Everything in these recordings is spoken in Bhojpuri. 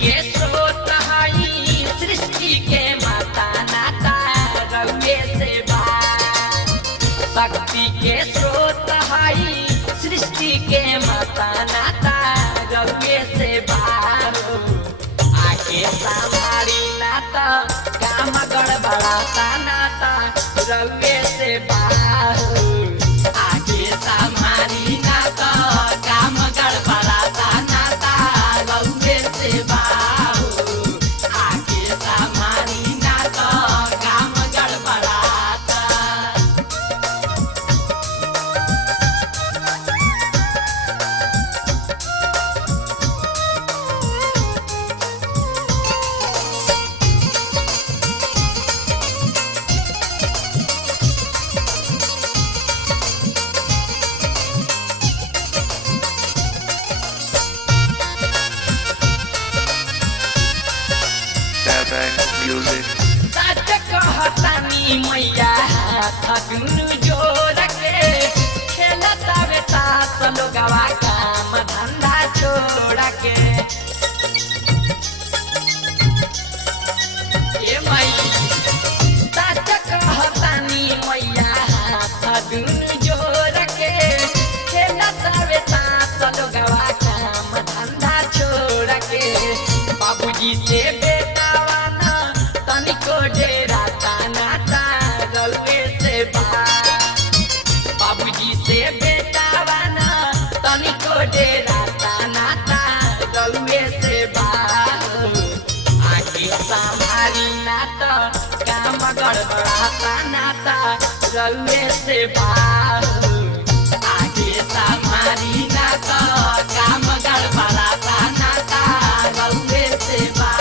के स्रोत हई सृष्टि के माता नाता रउए से बा। शक्ति के स्रोत हई सृष्टि के माता नाता रउए से बा। आगे संभारी नाता काम गड़बड़ाता नाता रउए से बा। आगे संभारी नाता काम गड़बड़ाता नाता रउए से बा। आगे संभारी नाता काम गड़बड़ाता। Music. सच कहतानी मैया थकुन जोर के खेलता बेटा लोगवा काम धंधा छोड़ के। ए मई सच कहतानी मैया थकुन जोर के खेलता बेटा लोगवा काम धंधा छोड़ के। बाबूजी से बेटा तनिको डेरा नाता रउए से बा। बाबूजी से बेटा बाना तनिको डेरा नाता रउए से बा। आगे संभारी नाता काम गड़बड़ाता नाता रउए से बा। आगे संभारी नाता काम गड़बड़ाता नाता रउए से बा।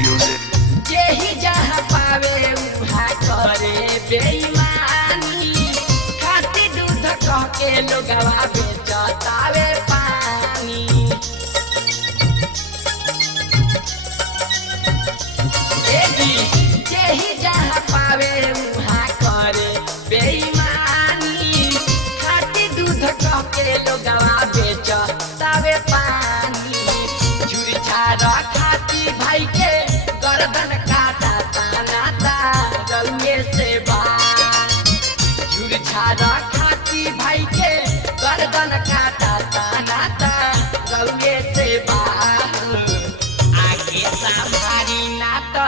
Music. यही जहाँ पावे उहा करे बेईमानी। खाती दूध कह के लोगवा बेचतावे पानी। यही जहाँ पावे उहा करे बेईमानी। खाती दूध कह के लोगवा बेचतावे पानी। झुरी छाड़ा खाती भाई के गर्दन काटा नाता रउए से बा। झुर छाड़ा खाती भाई के गर्दन काटा नाता रउए से बा। आगे संभारी नाता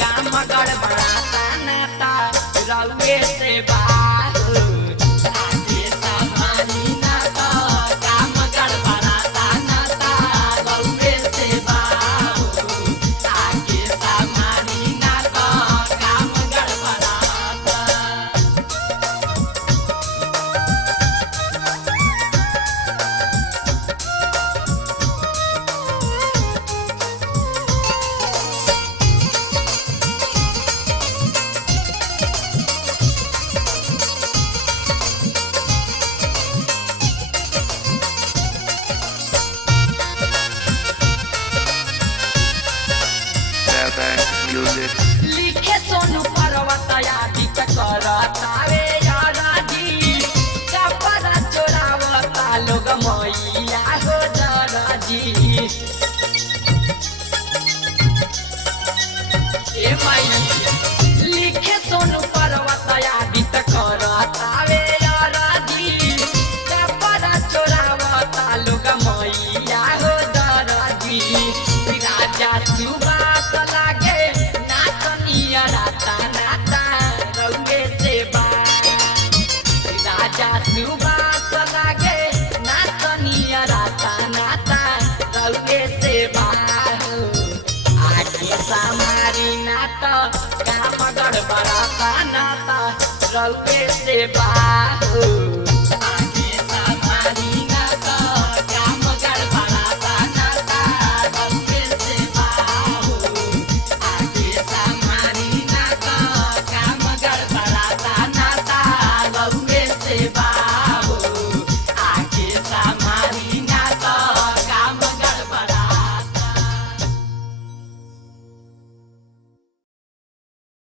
काम गड़बड़ाता नाता रउए से बा। आगे संभारी नाता काम गड़बड़ाता नाता रउए से बा। आगे संभारी नाता काम गड़बड़ाता। Music. लिखे सोनू पर्वत यादित करतावे याराजी। कपड़ा चोरावता लोग मैया हो दराजी। ए माई लिखे सोनू पर्वत यादित करतावे याराजी। कपड़ा चोरावता लोग मैया हो दराजी। राजा सुबात लागे नाचनिया राता नाता रउए से बा। राजा सुबात लागे नाचनिया राता नाता रउए से बा। आगे संभारी नाता काम गड़बड़ाता नाता रउए से बा।